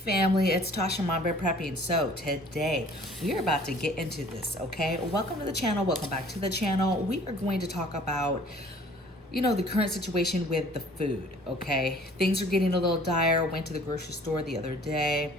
family, it's Tasha MamabearPrepping. So today we are about to get into this, okay? Welcome to the channel, welcome back to the channel. We are going to talk about, the current situation with the food, okay? Things are getting a little dire. Went to the grocery store the other day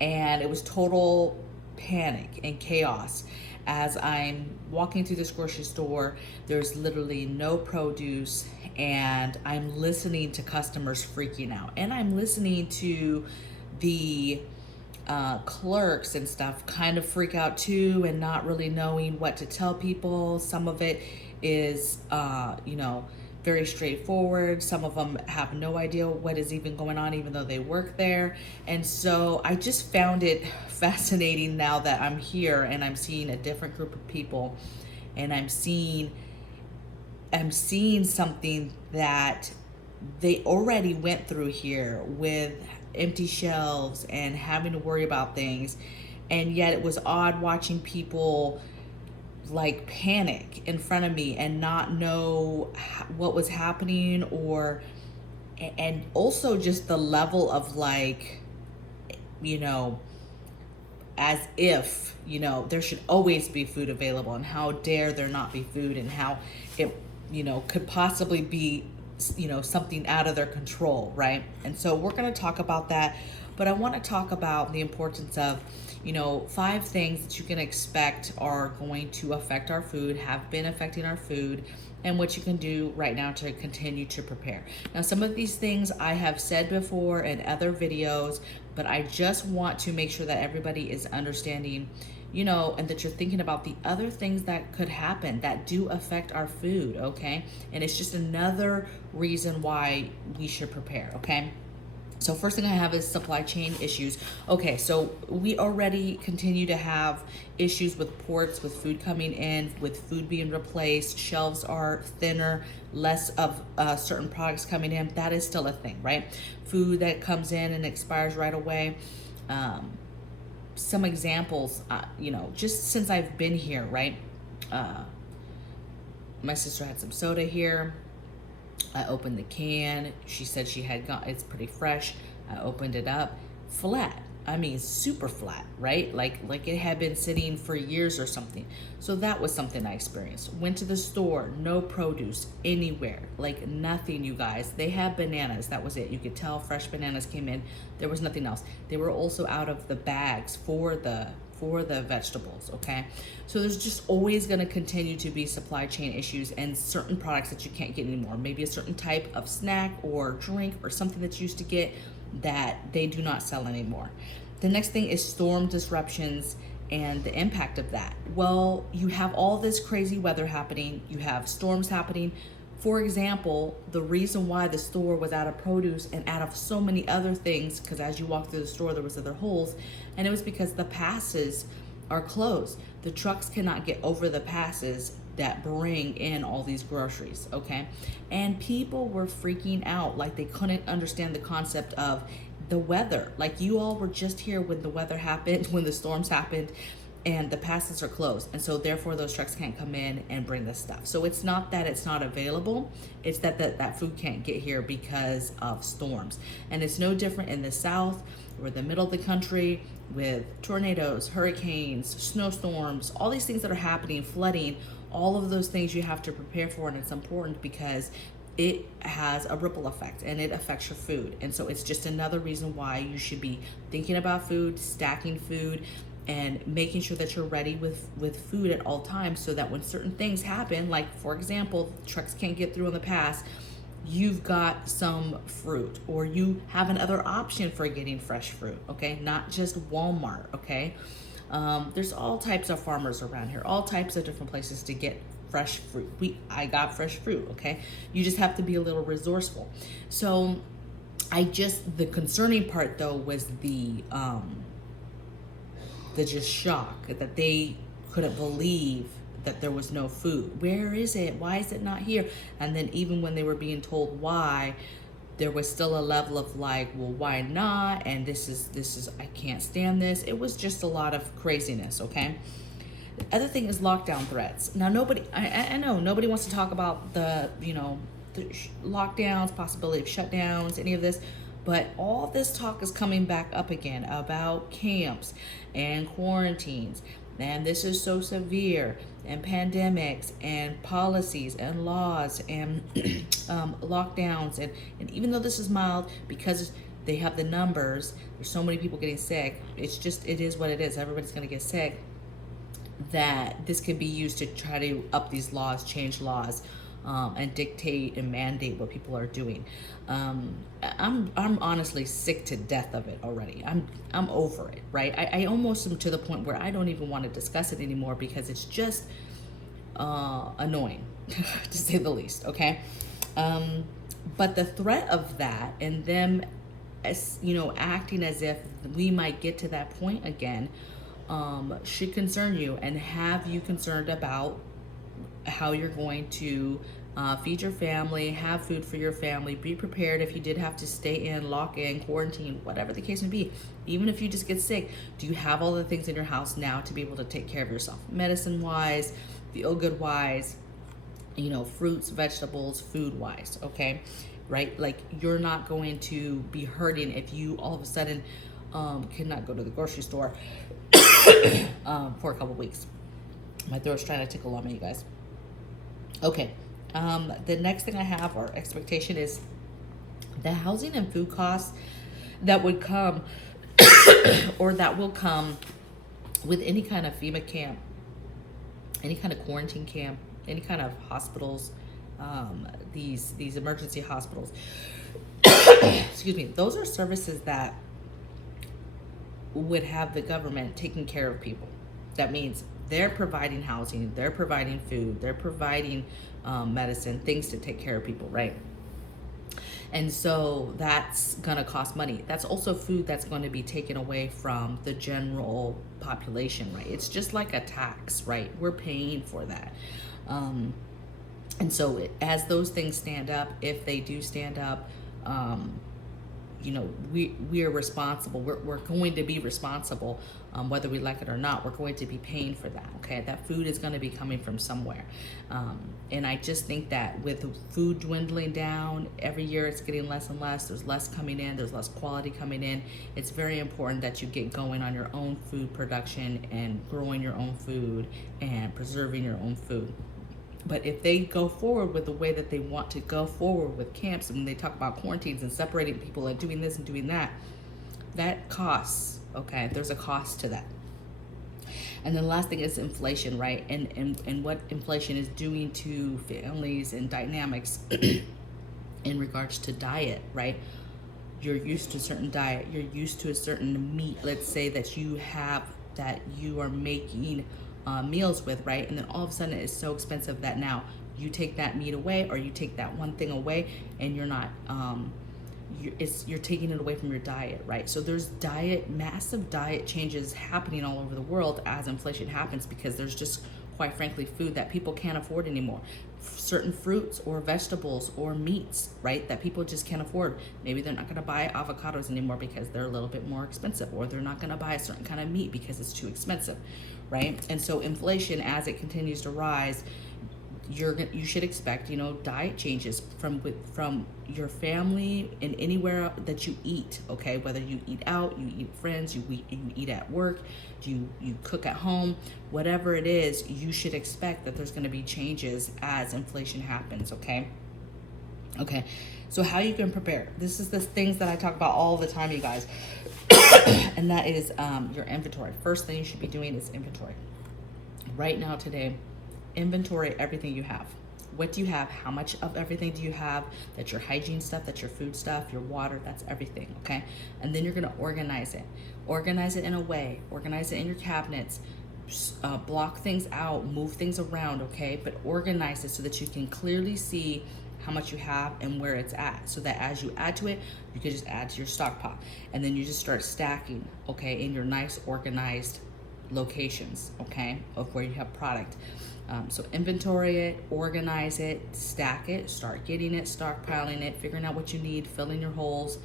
and it was total panic and chaos. As I'm walking through this grocery store, there's literally no produce, and I'm listening to customers freaking out. And I'm listening to the clerks and stuff kind of freak out too, and not really knowing what to tell people. Some of it is, very straightforward. Some of them have no idea what is even going on, even though they work there. And so I just found it fascinating now that I'm here and I'm seeing a different group of people, and I'm seeing something that they already went through here with empty shelves and having to worry about things. And yet it was odd watching people like panic in front of me and not know what was happening, and also just the level of as if there should always be food available, and how dare there not be food, and how it could possibly be something out of their control, right? And so we're going to talk about that, but I want to talk about the importance of 5 things that you can expect are going to affect our food, have been affecting our food, and what you can do right now to continue to prepare. Now, some of these things I have said before in other videos, but I just want to make sure that everybody is understanding, and that you're thinking about the other things that could happen that do affect our food, okay? And it's just another reason why we should prepare, okay? So first thing I have is supply chain issues. Okay, so we already continue to have issues with ports, with food coming in, with food being replaced. Shelves are thinner, less of certain products coming in. That is still a thing, right? Food that comes in and expires right away. Some examples, just since I've been here, right? My sister had some soda here. I opened the can. She said she had it's pretty fresh. I opened it up. Flat. I mean, super flat, right? Like it had been sitting for years or something. So that was something I experienced. Went to the store, no produce anywhere, like nothing, you guys. They had bananas, that was it. You could tell fresh bananas came in. There was nothing else. They were also out of the bags for the vegetables, okay? So there's just always gonna continue to be supply chain issues and certain products that you can't get anymore. Maybe a certain type of snack or drink or something that you used to get that they do not sell anymore. The next thing is storm disruptions and the impact of that. Well, you have all this crazy weather happening, you have storms happening. For example, the reason why the store was out of produce and out of so many other things, because as you walk through the store, there was other holes, and it was because the passes are closed. The trucks cannot get over the passes that bring in all these groceries, okay? And people were freaking out, like they couldn't understand the concept of the weather. Like, you all were just here when the weather happened, when the storms happened, and the passes are closed, and so therefore those trucks can't come in and bring this stuff. So it's not that it's not available, it's that food can't get here because of storms. And it's no different in the South or the middle of the country with tornadoes, hurricanes, snowstorms, all these things that are happening, flooding. All of those things you have to prepare for, and it's important because it has a ripple effect and it affects your food. And so it's just another reason why you should be thinking about food, stacking food, and making sure that you're ready with food at all times, so that when certain things happen, like for example, trucks can't get through on the pass, you've got some fruit, or you have another option for getting fresh fruit, okay? Not just Walmart, okay? There's all types of farmers around here, all types of different places to get fresh fruit. I got fresh fruit, okay? You just have to be a little resourceful. So the concerning part though was the just shock that they couldn't believe that there was no food. Where is it? Why is it not here? And then even when they were being told why, there was still a level of like, well, why not? And this is I can't stand this. It was just a lot of craziness, okay? The other thing is lockdown threats. Now, I know nobody wants to talk about the lockdowns, possibility of shutdowns, any of this, But all this talk is coming back up again about camps and quarantines, and this is so severe, and pandemics and policies and laws and lockdowns, and even though this is mild, because they have the numbers, there's so many people getting sick, it is what it is, everybody's going to get sick, that this could be used to try to up these laws, change laws, and dictate and mandate what people are doing. I'm honestly sick to death of it already. I'm over it, right? I almost am to the point where I don't even want to discuss it anymore because it's just annoying, to say the least. Okay, but the threat of that and them, as acting as if we might get to that point again, should concern you and have you concerned about how you're going to feed your family, have food for your family, be prepared if you did have to stay in, lock in, quarantine, whatever the case may be. Even if you just get sick, do you have all the things in your house now to be able to take care of yourself, medicine wise, feel good wise, fruits, vegetables, food wise, okay? Right? Like, you're not going to be hurting if you all of a sudden cannot go to the grocery store for a couple weeks. My throat's trying to tickle on me, you guys. Okay, the next thing I have, or expectation, is the housing and food costs that would come or that will come with any kind of FEMA camp, any kind of quarantine camp, any kind of hospitals, these emergency hospitals. Excuse me. Those are services that would have the government taking care of people. That means they're providing housing, they're providing food, they're providing medicine, things to take care of people, right? And so that's gonna cost money. That's also food that's going to be taken away from the general population, right? It's just like a tax, right? We're paying for that. And so as those things stand up, if they do stand up, we are responsible. We're going to be responsible, whether we like it or not. We're going to be paying for that. Okay, that food is going to be coming from somewhere, and I just think that with food dwindling down every year, it's getting less and less. There's less coming in. There's less quality coming in. It's very important that you get going on your own food production and growing your own food and preserving your own food. But if they go forward with the way that they want to go forward with camps, and they talk about quarantines and separating people and doing this and doing that, that costs, okay? There's a cost to that. And then the last thing is inflation, right? And what inflation is doing to families and dynamics in regards to diet, right? You're used to a certain diet. You're used to a certain meat, let's say, that you are making meals with, right? And then all of a sudden it's so expensive that now you take that meat away, or you take that one thing away, and you're not you're taking it away from your diet, right? So there's massive diet changes happening all over the world as inflation happens, because there's just, quite frankly, food that people can't afford anymore. Certain fruits or vegetables or meats, right, that people just can't afford. Maybe they're not going to buy avocados anymore because they're a little bit more expensive, or they're not going to buy a certain kind of meat because it's too expensive, right? And so inflation, as it continues to rise, you should expect, diet changes from your family and anywhere that you eat, okay? Whether you eat out, you eat with friends, you eat at work, you cook at home, whatever it is, you should expect that there's going to be changes as inflation happens, okay? Okay, so how you can prepare. This is the things that I talk about all the time, you guys. And that is your inventory. First thing you should be doing is inventory. Right now, today, inventory everything you have. What do you have? How much of everything do you have? That's your hygiene stuff, that's your food stuff, your water, that's everything, okay? And then you're gonna organize it. Organize it in a way. Organize it in your cabinets. Block things out, move things around, okay? But organize it so that you can clearly see how much you have and where it's at, so that as you add to it, you can just add to your stock pot. And then you just start stacking, okay, in your nice organized locations, okay, of where you have product. So inventory it, organize it, stack it, start getting it, stockpiling it, figuring out what you need, filling your holes,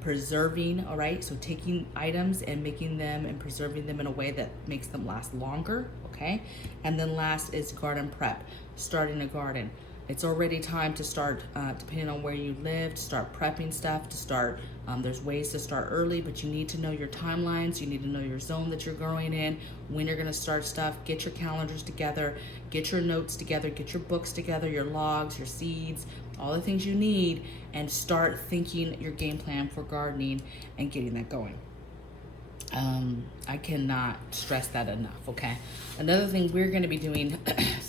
preserving, all right? So taking items and making them and preserving them in a way that makes them last longer, okay? And then last is garden prep, starting a garden. it's already time to start, depending on where you live, to start prepping stuff, to start, there's ways to start early, but you need to know your timelines. You need to know your zone that you're growing in, when you're gonna start stuff. Get your calendars together, get your notes together, get your books together, your logs, your seeds, all the things you need, and start thinking your game plan for gardening and getting that going. I cannot stress that enough, okay? Another thing we're gonna be doing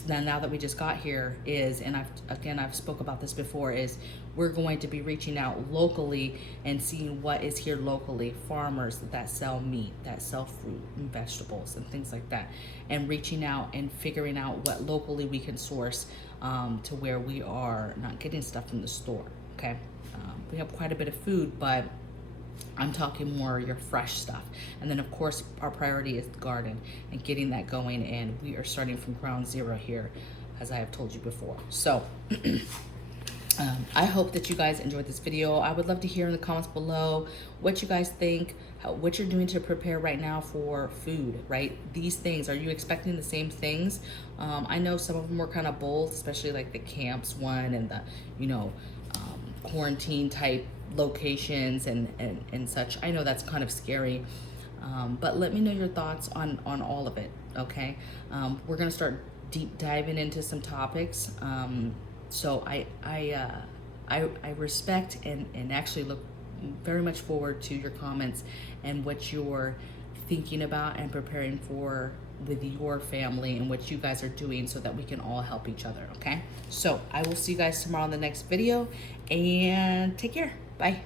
now that we just got here is, and I've spoke about this before, is we're going to be reaching out locally and seeing what is here locally, farmers that sell meat, that sell fruit and vegetables and things like that, and reaching out and figuring out what locally we can source to where we are not getting stuff from the store, okay? We have quite a bit of food, but I'm talking more your fresh stuff. And then of course our priority is the garden and getting that going, and we are starting from ground zero here, as I have told you before. So I hope that you guys enjoyed this video. I would love to hear in the comments below what you guys think, what you're doing to prepare right now for food, right? These things, are you expecting the same things? I know some of them were kind of bold, especially like the camps one and the, you know, quarantine type locations and such. I know that's kind of scary, but let me know your thoughts on all of it, okay? We're gonna start deep diving into some topics. So I respect and actually look very much forward to your comments and what you're thinking about and preparing for with your family and what you guys are doing, so that we can all help each other, okay? So I will see you guys tomorrow in the next video, and take care. Bye.